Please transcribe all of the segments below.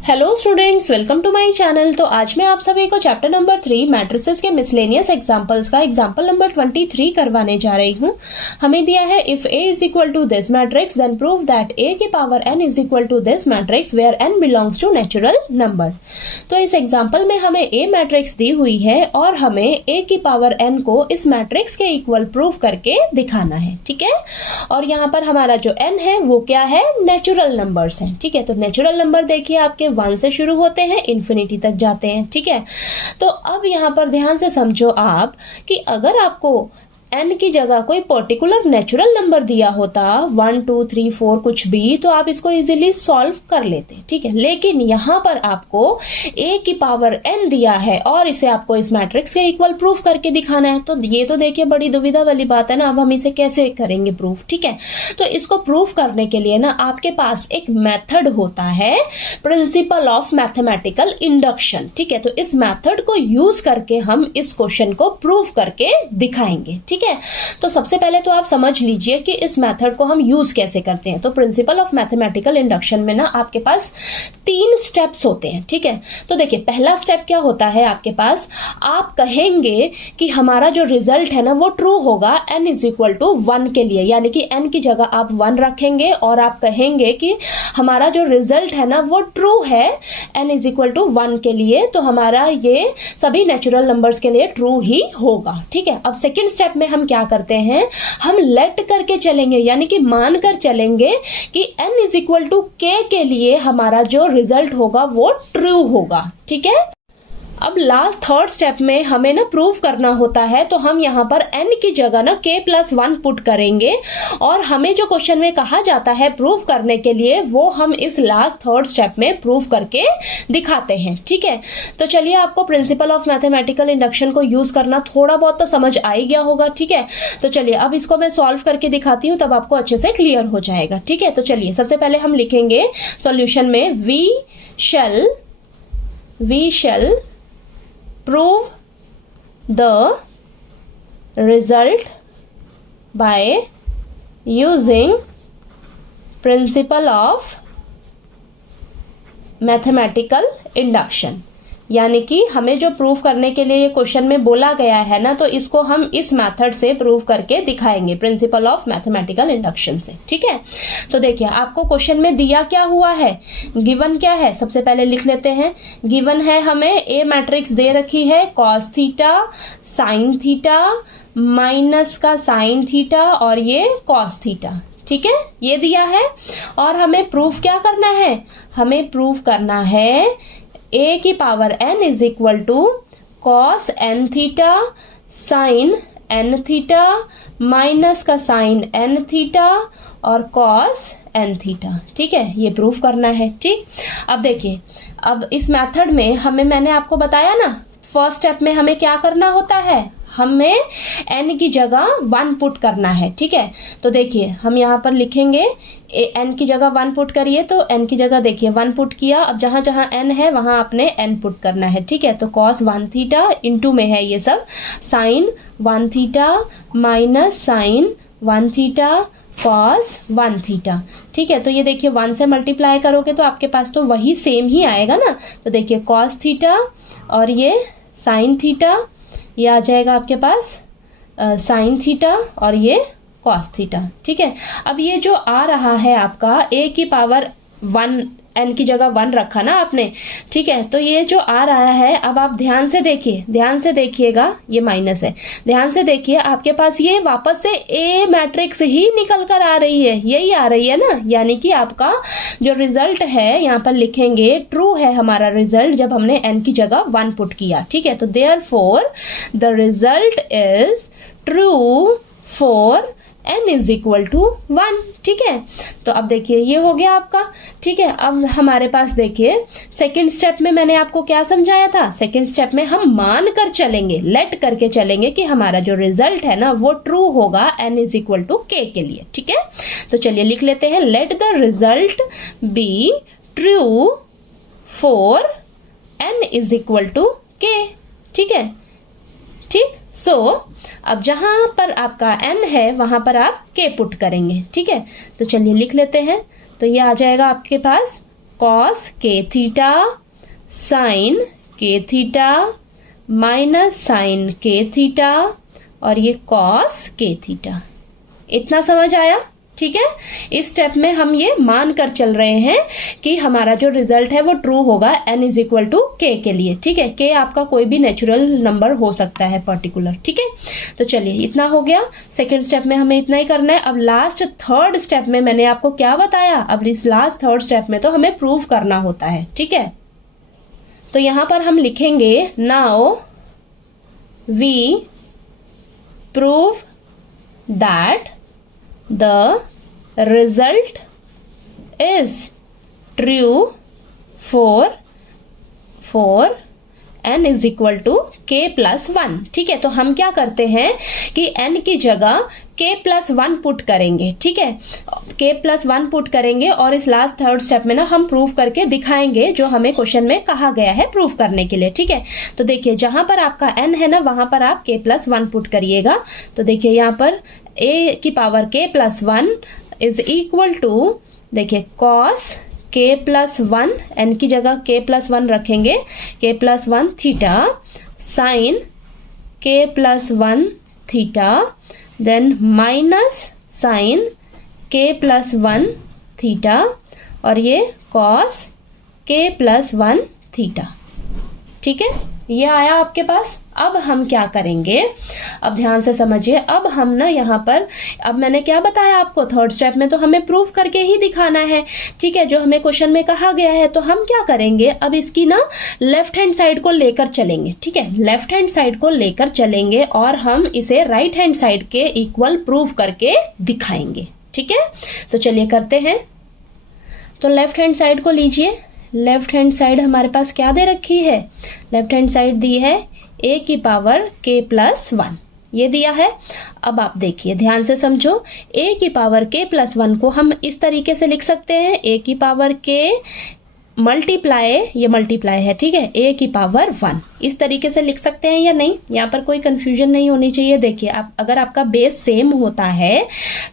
Hello students, welcome to my channel. तो आज मैं आप सभी को चैप्टर नंबर 3 मैट्रिसेस के मिसलेनियस एग्जांपल्स का एग्जांपल नंबर 23 करवाने जा रही हूँ। हमें दिया है if a is equal to this matrix then prove that a की power n is equal to this matrix where n belongs to natural number. तो इस एग्जाम्पल में हमें a मैट्रिक्स दी हुई है और हमें a की पावर n को इस मैट्रिक्स के इक्वल प्रूव करके दिखाना है, ठीक है। और यहाँ पर हमारा जो n है वो क्या है, नेचुरल नंबर्स है, ठीक है। तो नेचुरल नंबर देखिए आपके 1 से शुरू होते हैं, इन्फिनिटी तक जाते हैं, ठीक है। तो अब यहां पर ध्यान से समझो आप कि अगर आपको n की जगह कोई पर्टिकुलर नेचुरल नंबर दिया होता 1 2 3 4 कुछ भी, तो आप इसको इजीली सॉल्व कर लेते, ठीक है। लेकिन यहां पर आपको a की पावर n दिया है और इसे आपको इस मैट्रिक्स के इक्वल प्रूफ करके दिखाना है। तो ये तो देखिए बड़ी दुविधा वाली बात है ना। अब हम इसे कैसे करेंगे प्रूफ, ठीक है। तो इसको प्रूफ करने के लिए ना आपके पास एक मेथड होता है, प्रिंसिपल ऑफ मैथमेटिकल इंडक्शन, ठीक है। तो इस मेथड को यूज करके हम इस क्वेश्चन को प्रूफ करके दिखाएंगे, ठीक है। तो सबसे पहले तो आप समझ लीजिए कि इस मेथड को हम यूज कैसे करते हैं। तो प्रिंसिपल ऑफ मैथमेटिकल इंडक्शन में ना आपके पास 3 स्टेप्स होते हैं, ठीक है। तो देखिए पहला स्टेप क्या होता है आपके पास, आप कहेंगे कि हमारा जो रिजल्ट है ना वो ट्रू होगा n इज इक्वल टू 1 के लिए, यानी कि n की जगह आप 1 रखेंगे और आप कहेंगे कि हमारा जो रिजल्ट है ना वो ट्रू है n इज इक्वल टू 1 के लिए। तो हमारा ये सभी नेचुरल नंबर्स के लिए ट्रू ही होगा, ठीक है। अब सेकेंड स्टेप में हम क्या करते हैं, हम लेट करके चलेंगे, यानी कि मान कर चलेंगे कि n is equal to k के लिए हमारा जो रिजल्ट होगा वो ट्रू होगा, ठीक है। अब लास्ट थर्ड स्टेप में हमें ना प्रूव करना होता है, तो हम यहाँ पर n की जगह ना k+1 पुट करेंगे और हमें जो क्वेश्चन में कहा जाता है प्रूव करने के लिए वो हम इस लास्ट थर्ड स्टेप में प्रूव करके दिखाते हैं, ठीक है। तो चलिए आपको प्रिंसिपल ऑफ मैथमेटिकल इंडक्शन को यूज करना थोड़ा बहुत तो समझ आ ही गया होगा, ठीक है। तो चलिए अब इसको मैं सॉल्व करके दिखाती हूँ, तब आपको अच्छे से क्लियर हो जाएगा, ठीक है। तो चलिए सबसे पहले हम लिखेंगे सॉल्यूशन में we shall prove the result by using principle of mathematical induction। यानी कि हमें जो प्रूफ करने के लिए ये क्वेश्चन में बोला गया है ना, तो इसको हम इस मेथड से प्रूव करके दिखाएंगे, प्रिंसिपल ऑफ मैथमेटिकल इंडक्शन से, ठीक है। तो देखिए आपको क्वेश्चन में दिया क्या हुआ है, गिवन क्या है, सबसे पहले लिख लेते हैं। गिवन है हमें ए मैट्रिक्स दे रखी है cos theta sine theta minus का साइन थीटा और ये कॉस थीटा, ठीक है, ये दिया है। और हमें प्रूफ क्या करना है, हमें प्रूफ करना है a की power n is equal to cos n theta sine n theta minus का साइन n थीटा और कॉस n थीटा, ठीक है, ये प्रूफ करना है, ठीक। अब देखिए अब इस मेथड में मैंने आपको बताया ना फर्स्ट स्टेप में हमें क्या करना होता है, हमें n की जगह 1 पुट करना है, ठीक है। तो देखिए हम यहाँ पर लिखेंगे n की जगह 1 पुट करिए, तो n की जगह देखिए 1 पुट किया। अब जहां जहां n है वहां आपने n पुट करना है, ठीक है। तो cos 1 थीटा इंटू में है ये सब sine 1 theta minus sine 1 theta cos 1 theta, ठीक है। तो ये देखिए 1 से मल्टीप्लाई करोगे तो आपके पास तो वही सेम ही आएगा ना। तो देखिए cos थीटा और ये साइन थीटा, ये आ जाएगा आपके पास साइन थीटा और ये कॉस थीटा, ठीक है। अब ये जो आ रहा है आपका a की पावर 1, n की जगह 1 रखा ना आपने, ठीक है। तो ये जो आ रहा है, अब आप ध्यान से देखिएगा, ये माइनस है, ध्यान से देखिए आपके पास ये वापस से a मैट्रिक्स ही निकल कर आ रही है, यही आ रही है ना। यानी कि आपका जो रिजल्ट है यहाँ पर लिखेंगे ट्रू है हमारा रिजल्ट जब हमने n की जगह 1 पुट किया, ठीक है। तो therefore the result is true for n is equal to 1, ठीक है। तो अब देखिए ये हो गया आपका, ठीक है। अब हमारे पास देखिए सेकंड स्टेप में मैंने आपको क्या समझाया था, सेकंड स्टेप में हम मान कर चलेंगे, लेट करके चलेंगे कि हमारा जो रिजल्ट है ना वो ट्रू होगा n is equal to k के लिए, ठीक है। तो चलिए लिख लेते हैं let the result be true for n is equal to k, ठीक है, ठीक। सो अब जहां पर आपका n है वहां पर आप k पुट करेंगे, ठीक है। तो चलिए लिख लेते हैं। तो ये आ जाएगा आपके पास कॉस के थीटा साइन के थीटा माइनस साइन के थीटा और ये कॉस के थीटा। इतना समझ आया? ठीक है, इस स्टेप में हम ये मान कर चल रहे हैं कि हमारा जो रिजल्ट है वो ट्रू होगा n is equal to k के लिए। ठीक है, k आपका कोई भी नेचुरल नंबर हो सकता है पर्टिकुलर। ठीक है, तो चलिए इतना हो गया। सेकेंड स्टेप में हमें इतना ही करना है। अब लास्ट थर्ड स्टेप में मैंने आपको क्या बताया, अब इस लास्ट थर्ड स्टेप में तो हमें प्रूव करना होता है। ठीक है, तो यहां पर हम लिखेंगे now we prove that the result is true for n is equal to k plus 1। ठीक है, तो हम क्या करते हैं कि n की जगह k plus 1 पुट करेंगे। ठीक है, k plus 1 पुट करेंगे और इस लास्ट थर्ड स्टेप में ना हम प्रूव करके दिखाएंगे जो हमें क्वेश्चन में कहा गया है प्रूव करने के लिए। ठीक है, तो देखिए जहां पर आपका n है ना वहां पर आप k plus 1 पुट करिएगा। तो देखिए यहाँ पर a की power k plus 1 is equal to, देखिए कॉस k plus 1, n की जगह k plus 1 रखेंगे, k plus 1 theta sine k plus 1 theta then minus sine k plus 1 theta और ये कॉस k plus 1 थीटा। ठीक है, ये आया आपके पास। अब हम क्या करेंगे, अब ध्यान से समझिए। अब हम ना यहाँ पर, अब मैंने क्या बताया आपको, थर्ड स्टेप में तो हमें प्रूफ करके ही दिखाना है। ठीक है, जो हमें क्वेश्चन में कहा गया है। तो हम क्या करेंगे, अब इसकी ना लेफ्ट हैंड साइड को लेकर चलेंगे। ठीक है, लेफ्ट हैंड साइड को लेकर चलेंगे और हम इसे राइट हैंड साइड के इक्वल प्रूफ करके दिखाएंगे। ठीक है, तो चलिए करते हैं। तो लेफ्ट हैंड साइड को लीजिए। लेफ्ट हैंड साइड हमारे पास क्या दे रखी है, लेफ्ट हैंड साइड दी है a की पावर k plus 1, ये दिया है। अब आप देखिए ध्यान से समझो, a की पावर k plus 1 को हम इस तरीके से लिख सकते हैं, a की पावर k मल्टीप्लाई, ये मल्टीप्लाई है। ठीक है, a की पावर 1 इस तरीके से लिख सकते हैं या नहीं, यहाँ पर कोई कंफ्यूजन नहीं होनी चाहिए। देखिए आप, अगर आपका बेस सेम होता है,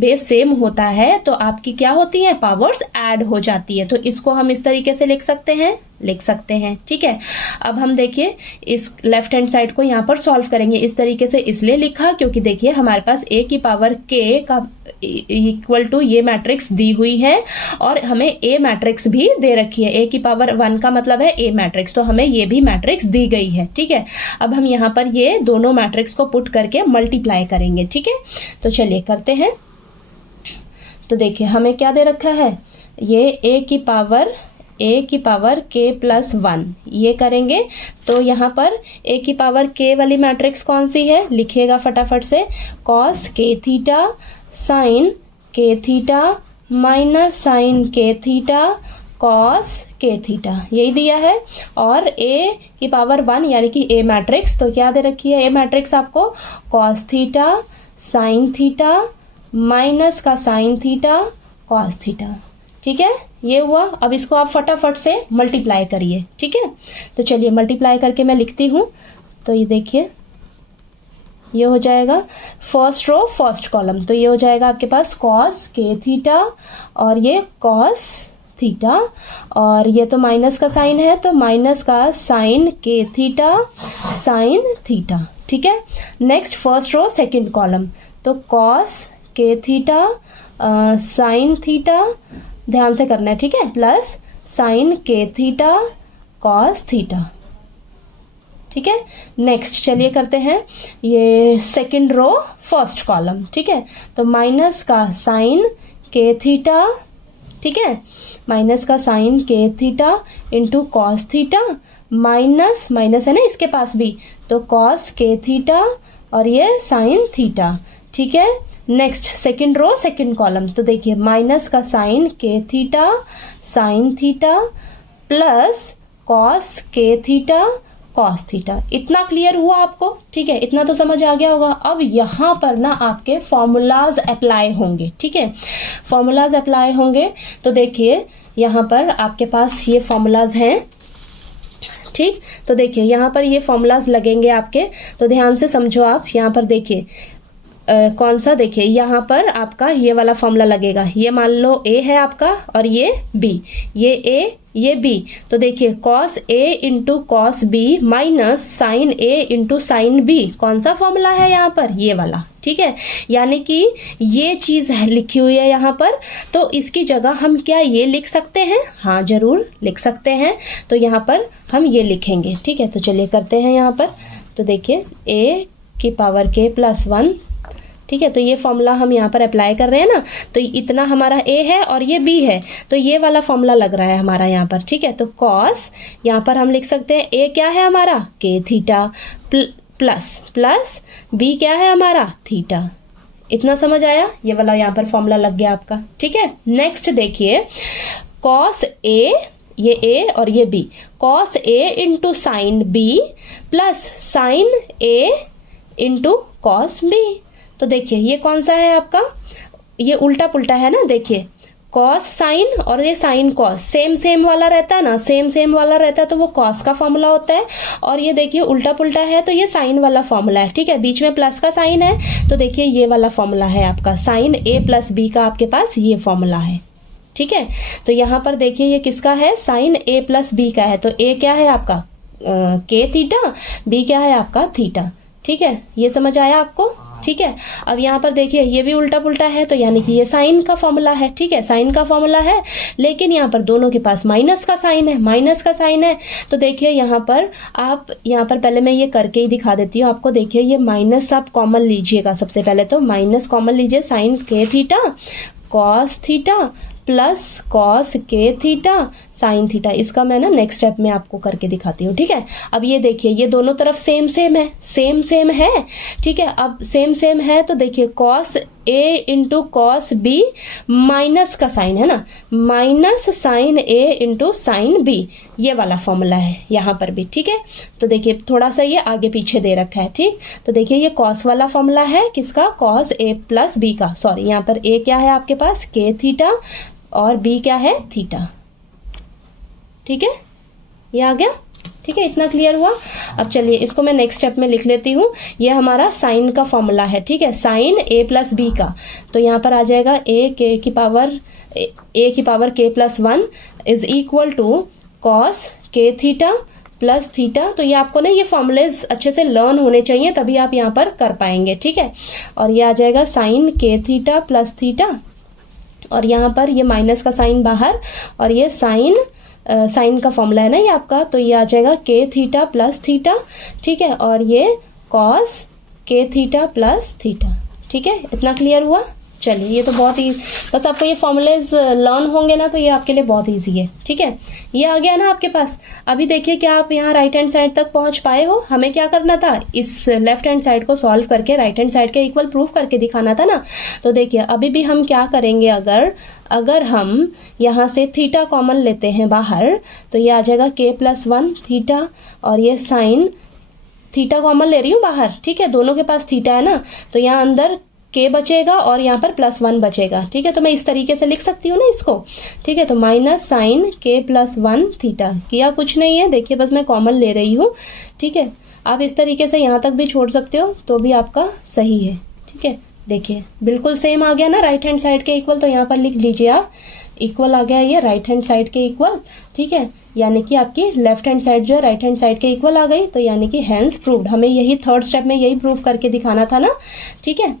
बेस सेम होता है तो आपकी क्या होती है, पावर्स ऐड हो जाती है। तो इसको हम इस तरीके से लिख सकते हैं, लिख सकते हैं। ठीक है, अब हम देखिए इस लेफ्ट हैंड साइड को यहाँ पर सॉल्व करेंगे। इस तरीके से इसलिए लिखा क्योंकि देखिए हमारे पास a की पावर k का इक्वल टू ये मैट्रिक्स दी हुई है और हमें a मैट्रिक्स भी दे रखी है। a की पावर 1 का मतलब है a मैट्रिक्स, तो हमें ये भी मैट्रिक्स दी गई है। ठीक है, अब हम यहाँ पर ये दोनों मैट्रिक्स को पुट करके मल्टीप्लाई करेंगे। ठीक है, तो चलिए करते हैं। तो देखिए हमें क्या दे रखा है, ये a की पावर k plus 1 ये करेंगे। तो यहाँ पर a की पावर k वाली मैट्रिक्स कौन सी है, लिखिएगा फटाफट से, cos k theta sine k theta minus sine k theta cos k theta, यही दिया है। और a की पावर 1 यानी कि a मैट्रिक्स, तो क्या दे रखी है a मैट्रिक्स आपको, cos theta sine theta minus का साइन थीटा कॉस थीटा। ठीक है, ये हुआ। अब इसको आप फटाफट से मल्टीप्लाई करिए। ठीक है, तो चलिए मल्टीप्लाई करके मैं लिखती हूँ। तो ये देखिए ये हो जाएगा फर्स्ट रो फर्स्ट कॉलम, तो ये हो जाएगा आपके पास कॉस k थीटा और ये कॉस थीटा और ये तो माइनस का साइन है तो माइनस का sine k theta sine theta. ठीक है, next first row second column, तो cos k theta sine theta, ध्यान से करना है। ठीक है, plus sine k theta cos theta. ठीक है, नेक्स्ट चलिए करते हैं ये सेकंड रो फर्स्ट कॉलम। ठीक है, तो माइनस का साइन k थीटा, ठीक है, माइनस का sine k theta into cos theta, minus minus है ना इसके पास भी, तो कॉस k थीटा और ये साइन थीटा। ठीक है, next second row second column, तो देखिए माइनस का sine k theta sine theta plus cos k theta cos theta. इतना क्लियर हुआ आपको? ठीक है, इतना तो समझ आ गया होगा। अब यहाँ पर ना आपके फॉर्मूलाज अप्लाई होंगे। ठीक है, फॉर्मूलाज अप्लाई होंगे, तो देखिए यहाँ पर आपके पास ये फॉर्मूलाज हैं। ठीक, तो देखिए यहाँ पर ये फॉर्मूलाज लगेंगे आपके, तो ध्यान से समझो आप। यहाँ पर देखिए कौन सा, देखिए यहाँ पर आपका ये वाला फॉर्मूला लगेगा। ये मान लो a है आपका और ये b, ये a ये b, तो देखिए cos a into cos b minus sine a into sine b, कौन सा फॉर्मूला है यहाँ पर, ये वाला, ठीक है। यानी कि ये चीज़ लिखी हुई है यहाँ पर, तो इसकी जगह हम क्या ये लिख सकते हैं, हाँ जरूर लिख सकते हैं। तो यहाँ पर हम ये लिखेंगे, ठीक है। तो चलिए करते हैं यहाँ पर। तो देखिए a की पावर k प्लस 1, ठीक है। तो ये फॉर्मूला हम यहाँ पर अप्लाई कर रहे हैं ना, तो इतना हमारा a है और ये b है, तो ये वाला फॉर्मूला लग रहा है हमारा यहाँ पर, ठीक है। तो cos यहाँ पर हम लिख सकते हैं a क्या है हमारा k थीटा प्लस b क्या है हमारा थीटा। इतना समझ आया, ये वाला यहाँ पर फॉर्मूला लग गया आपका, ठीक है। नेक्स्ट देखिए cos a, ये a और ये b, cos a into sine b plus sign a into cos b। तो देखिए ये कौन सा है आपका, ये उल्टा पुल्टा है ना, देखिए cos साइन और ये साइन cos सेम वाला रहता है ना, सेम वाला रहता है तो वो cos का फॉर्मूला होता है, और ये देखिए उल्टा पुल्टा है तो ये साइन वाला फॉर्मूला है, ठीक है। बीच में प्लस का साइन है, तो देखिए ये वाला फॉर्मूला है आपका, साइन a प्लस b का आपके पास ये फॉर्मूला है, ठीक है। तो यहाँ पर देखिए ये किसका है, साइन a प्लस b का है, तो a क्या है आपका k थीटा, b क्या है आपका थीटा, ठीक है। ये समझ आया आपको, ठीक है। अब यहाँ पर देखिए ये भी उल्टा पुल्टा है, तो यानी कि ये साइन का फॉर्मूला है, ठीक है, साइन का फॉर्मूला है, लेकिन यहाँ पर दोनों के पास माइनस का साइन है, तो देखिए यहाँ पर आप, यहाँ पर पहले मैं ये करके ही दिखा देती हूँ आपको। देखिए ये माइनस आप कॉमन लीजिएगा, सबसे पहले तो माइनस कॉमन लीजिए, sine k theta cos theta plus cos K theta sine theta, इसका मैं ना नेक्स्ट स्टेप में आपको करके दिखाती हूँ, ठीक है। अब ये देखिए ये दोनों तरफ सेम है, ठीक है। अब सेम है तो देखिए cos a into cos b minus का साइन है ना, minus sine a into sine b, ये वाला फॉर्मूला है यहाँ पर भी, ठीक है। तो देखिए थोड़ा सा ये आगे पीछे दे रखा है, ठीक। तो देखिए ये कॉस वाला फॉर्मूला है किसका, कॉस a प्लस b का, सॉरी यहाँ पर a क्या है आपके पास k थीटा और b क्या है थीटा, ठीक है। ये आ गया, ठीक है, इतना क्लियर हुआ। अब चलिए इसको मैं नेक्स्ट स्टेप में लिख लेती हूँ। ये हमारा साइन का फॉर्मूला है, ठीक है, साइन a प्लस b का, तो यहाँ पर आ जाएगा a की power k plus 1 is equal to cos k theta plus theta. तो ये आपको ना ये फॉर्मूलेज अच्छे से लर्न होने चाहिए, तभी आप यहाँ पर कर पाएंगे, ठीक है। और ये आ जाएगा sine k theta plus theta, और यहाँ पर ये माइनस का साइन बाहर, और ये साइन का फॉर्मूला है ना ये आपका, तो ये आ जाएगा k थीटा प्लस थीटा, ठीक है, और ये cos k theta plus theta, ठीक है। इतना क्लियर हुआ। चलिए ये तो बहुत ही, बस आपको ये फॉर्मूलेज लर्न होंगे ना तो ये आपके लिए बहुत इजी है, ठीक है। ये आ गया ना आपके पास। अभी देखिए क्या आप यहाँ राइट हैंड साइड तक पहुँच पाए हो। हमें क्या करना था, इस लेफ्ट हैंड साइड को सॉल्व करके राइट हैंड साइड के इक्वल प्रूफ करके दिखाना था ना। तो देखिए अभी भी हम क्या करेंगे, अगर हम यहाँ से थीटा कॉमन लेते हैं बाहर, तो ये आ जाएगा k प्लस 1 थीटा, और ये साइन थीटा कॉमन ले रही हूँ बाहर, ठीक है, दोनों के पास थीटा है ना, तो यहाँ अंदर k बचेगा और यहाँ पर प्लस 1 बचेगा, ठीक है। तो मैं इस तरीके से लिख सकती हूँ ना इसको, ठीक है। तो minus sine k plus 1 theta, किया कुछ नहीं है, देखिए बस मैं कॉमन ले रही हूँ, ठीक है। आप इस तरीके से यहाँ तक भी छोड़ सकते हो तो भी आपका सही है, ठीक है। देखिए बिल्कुल सेम आ गया ना राइट हैंड साइड के इक्वल, तो यहाँ पर लिख लीजिए आप, इक्वल आ गया ये राइट हैंड साइड के इक्वल, ठीक है। यानी कि आपकी लेफ्ट हैंड साइड जो है राइट हैंड साइड के इक्वल आ गई, तो यानी कि हैंस प्रूव्ड। हमें यही थर्ड स्टेप में यही प्रूव करके दिखाना था ना, ठीक है,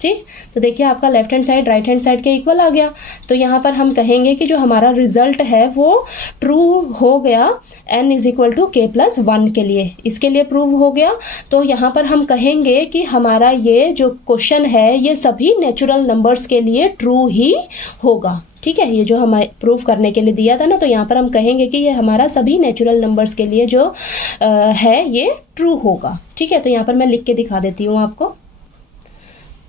ठीक। तो देखिए आपका left hand side right hand side के इक्वल आ गया। तो यहाँ पर हम कहेंगे कि जो हमारा रिजल्ट है वो ट्रू हो गया n is equal to k plus 1 के लिए, इसके लिए प्रूव हो गया। तो यहाँ पर हम कहेंगे कि हमारा ये जो क्वेश्चन है ये सभी नेचुरल नंबर्स के लिए ट्रू ही होगा, ठीक है। ये जो हमें प्रूव करने के लिए दिया था ना, तो यहाँ पर हम कहेंगे कि ये हमारा सभी नेचुरल नंबर्स के लिए जो है ये ट्रू होगा, ठीक है। तो यहाँ पर मैं लिख के दिखा देती हूँ आपको।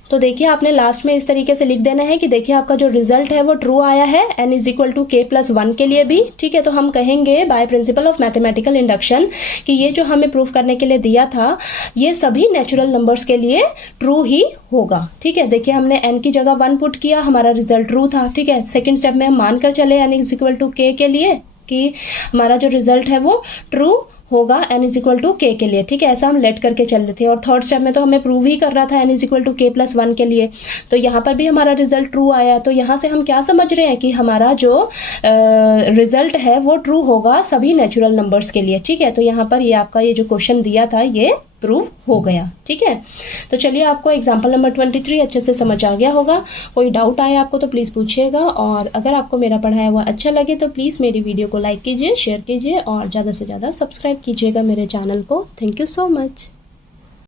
तो देखिए आपने लास्ट में इस तरीके से लिख देना है कि देखिए आपका जो रिजल्ट है वो ट्रू आया है n is equal to k plus 1 के लिए भी, ठीक है। तो हम कहेंगे by principle of mathematical induction कि ये जो हमें प्रूफ करने के लिए दिया था ये सभी नेचुरल नंबर्स के लिए ट्रू ही होगा, ठीक है। देखिए हमने n की जगह 1 पुट किया, हमारा रिजल्ट ट्रू था, ठीक है। सेकेंड स्टेप में हम मान कर चले n is equal to k के लिए, कि हमारा जो रिजल्ट है वो ट्रू होगा n इज इक्वल टू के लिए, ठीक है। ऐसा हम लेट करके चल रहे थे और थर्ड स्टेप में तो हमें प्रूव ही कर रहा था n इज इक्वल टू के प्लस 1 के लिए। तो यहाँ पर भी हमारा रिजल्ट ट्रू आया। तो यहाँ से हम क्या समझ रहे हैं कि हमारा जो रिजल्ट है वो ट्रू होगा सभी नेचुरल नंबर्स के लिए, ठीक है। तो यहाँ पर ये आपका ये जो क्वेश्चन दिया था ये प्रूव हो गया, ठीक है। तो चलिए आपको एग्जाम्पल नंबर 23 अच्छे से समझ आ गया होगा। कोई डाउट आए आपको तो प्लीज़ पूछिएगा, और अगर आपको मेरा पढ़ाया हुआ अच्छा लगे तो प्लीज़ मेरी वीडियो को लाइक कीजिए, शेयर कीजिए और ज़्यादा से ज़्यादा सब्सक्राइब कीजिएगा मेरे चैनल को। Thank you so much.